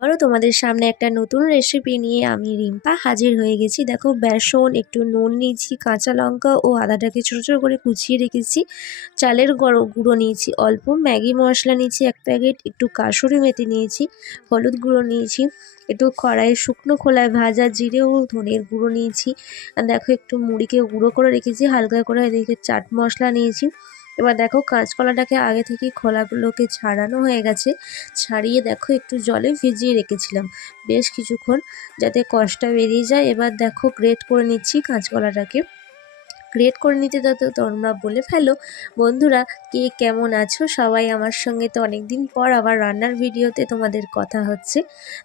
আবারও তোমাদের সামনে একটা নতুন রেসিপি নিয়ে আমি রিম্পা হাজির হয়ে গেছি। দেখো বেসন, একটু নুন নিয়েছি, কাঁচা লঙ্কা ও আদাটাকে ছোটো ছোটো করে কুচিয়ে রেখেছি। চালের গড় গুঁড়ো নিয়েছি, অল্প ম্যাগি মশলা নিয়েছি, এক প্যাকেট, একটু কাসুরি মেথি নিয়েছি, হলুদ গুঁড়ো নিয়েছি, একটু কড়াইয়ে শুকনো খোলায় ভাজা জিরে ও ধনের গুঁড়ো নিয়েছি। দেখো একটু মুড়িকে গুঁড়ো করে রেখেছি, হালকা করে এদিকে চাট মশলা নিয়েছি। এবার দেখো কাঁচকলাটাকে আগে থেকে খোলাগুলোকে ছাড়ানো হয়ে গেছে। ছাড়িয়ে দেখো একটু জলে ভিজিয়ে রেখেছিলাম। বেশ কিছুক্ষণ যাতে কষটা বেরিয়ে যায়। এবার দেখো গ্রেট করে নিচ্ছি কাঁচকলাটাকে। গ্রেট করে নিতে তো তোমরা বলে ফেলো। বন্ধুরা, কে কেমন আছো? সবাই আমার সঙ্গে তো অনেক দিন পর আবার রান্নার ভিডিওতে তোমাদের কথা হচ্ছে।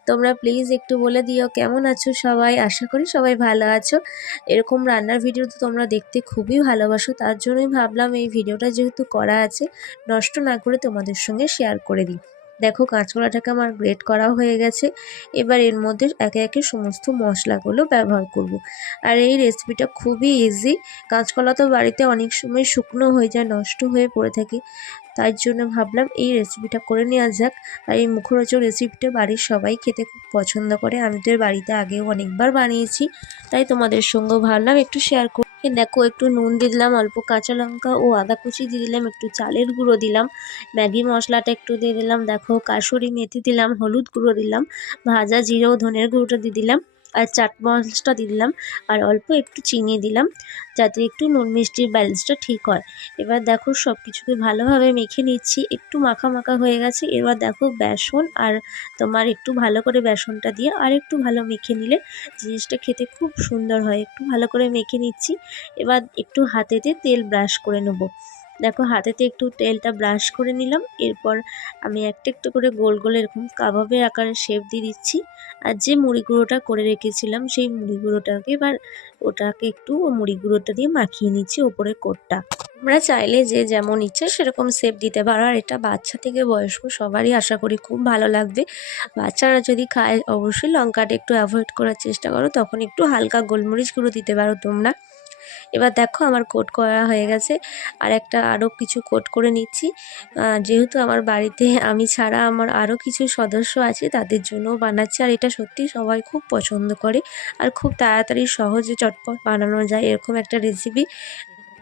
তোমরা প্লিজ একটু বলে দিও, কেমন আছো সবাই? আশা করি সবাই ভালো আছো। এরকম রান্নার ভিডিও তো তোমরা দেখতে খুবই ভালোবাসো, তার জন্যই ভাবলাম এই ভিডিওটা যেহেতু করা আছে, নষ্ট না করে তোমাদের সঙ্গে শেয়ার করে দিই। দেখো কাঁচকলাটাকে আমার গ্রেট করা হয়ে গেছে। এবার এর মধ্যে একে একে সমস্ত মশলাগুলো ব্যবহার করব। আর এই রেসিপিটা খুবই ইজি কাঁচকলা তো বাড়িতে অনেক সময় শুকনো হয়ে যায়, নষ্ট হয়ে পড়ে থাকে। তাই জন্য ভাবলাম এই রেসিপিটা করে নেওয়া যাক। আর এই মুখরোচক রেসিপিটা বাড়ির সবাই খেতে খুব পছন্দ করে। আমি তো বাড়িতে আগেও অনেকবার বানিয়েছি। তাই তোমাদের সঙ্গেও ভাবলাম একটু শেয়ার করি দেখো, একটু নুন দিয়ে দিলাম, অল্প কাঁচা লঙ্কা ও আদা কুচি দিয়ে দিলাম, একটু চালের গুঁড়ো দিলাম, ম্যাগি মশলাটা একটু দিয়ে দিলাম, দেখো কাসুরি মেথি দিলাম, হলুদ গুঁড়ো দিলাম, ভাজা জিরে ও ধনের গুঁড়োটা দিয়ে দিলাম আর চাট মশলাটা দিলাম আর অল্প একটু চিনি দিলাম যাতে একটু নুন মিষ্টির ব্যালেন্সটা ঠিক হয়। এবার দেখো সব কিছুকে ভালোভাবে মেখে নিচ্ছি। একটু মাখা মাখা হয়ে গেছে। এবার দেখো বেসন আর তোমার একটু ভালো করে বেসনটা দিয়ে আর একটু ভালো মেখে নিলে জিনিসটা খেতে খুব সুন্দর হয়। একটু ভালো করে মেখে নিচ্ছি। এবার একটু হাতেতে তেল ব্রাশ করে নেব। দেখো, হাতেতে একটু তেলটা ব্রাশ করে নিলাম। এরপর আমি একটা একটু করে গোল গোল এরকম কাবাবের আকারে শেপ দিয়ে দিচ্ছি। আর যে মুড়ি গুঁড়োটা করে রেখেছিলাম, সেই মুড়ি গুঁড়োটাকে এবার ওটাকে একটু মুড়ি গুঁড়োটা দিয়ে মাখিয়ে নিচ্ছি ওপরে কোটটা। আমরা চাইলে যে যেমন ইচ্ছে সেরকম সেপ দিতে পারো। আর এটা বাচ্চা থেকে বয়স্ক সবারই আশা করি খুব ভালো লাগবে। বাচ্চারা যদি খায়, অবশ্যই লঙ্কাটা একটু অ্যাভয়েড করার চেষ্টা করো, তখন একটু হালকা গোলমরিচ গুঁড়ো দিতে পারো তোমরা। এবার দেখো আমার কোট করা হয়ে গেছে। আর একটা আরও কিছু কোট করে নিচ্ছি। যেহেতু আমার বাড়িতে আমি ছাড়া আমার আরও কিছু সদস্য আছে, তাদের জন্যও বানাচ্ছি। আর এটা সত্যি সবাই খুব পছন্দ করে। আর খুব তাড়াতাড়ি সহজে চটপট বানানো যায় এরকম একটা রেসিপি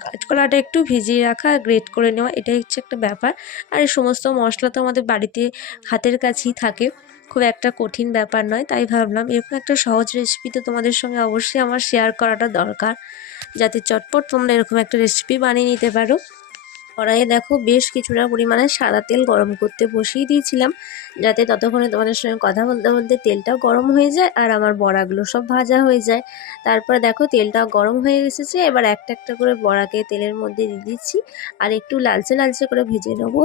কাঁচকলাটা একটু ভিজিয়ে রাখা গ্রেট করে নেওয়া, এটাই হচ্ছে একটা ব্যাপার। আর এই সমস্ত মশলা তো আমাদের বাড়িতে হাতের কাছেই থাকে। খুব একটা কঠিন ব্যাপার নয়, তাই ভাবলাম এরকম একটা সহজ রেসিপি তো তোমাদের সঙ্গে অবশ্যই আমার শেয়ার করাটা দরকার। যাতে চটপট তোমরা এরকম একটা রেসিপি বানিয়ে নিতে পারো। কড়াইয়ে দেখো বেশ কিছুটা পরিমাণে সাদা তেল গরম করতে বসিয়ে দিয়েছিলাম। যাতে ততক্ষণে তোমাদের সঙ্গে কথা বলতে বলতে তেলটাও গরম হয়ে যায় আর আমার বড়াগুলো সব ভাজা হয়ে যায়। তারপরে দেখো তেলটাও গরম হয়ে এসেছে। এবার একটা একটা করে বড়াকে তেলের মধ্যে দিয়ে দিচ্ছি। আর একটু লালচে লালচে করে ভেজে নেব।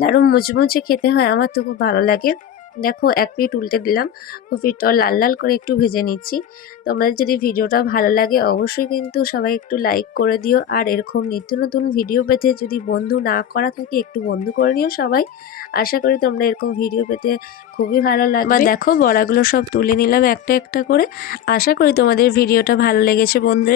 দারুণ মুচমুচে খেতে হয়। আমার তো খুব ভালো লাগে। দেখো, এক পিট উল্টে দিলাম। পিঠটা লাল লাল করে একটু ভেজে নিচ্ছি। তোমাদের যদি ভিডিওটা ভালো লাগে, অবশ্যই কিন্তু সবাই একটু লাইক করে দিও। আর এরকম নিত্য নতুন ভিডিও পেতে যদি বন্ধু না করা থাকে, একটু বন্ধু করে নিও সবাই। আশা করি তোমরা এরকম ভিডিও পেতে খুবই ভালো লাগবে। দেখো, বড়াগুলো সব তুলে নিলাম একটা একটা করে। আশা করি তোমাদের ভিডিওটা ভালো লেগেছে বন্ধুরা।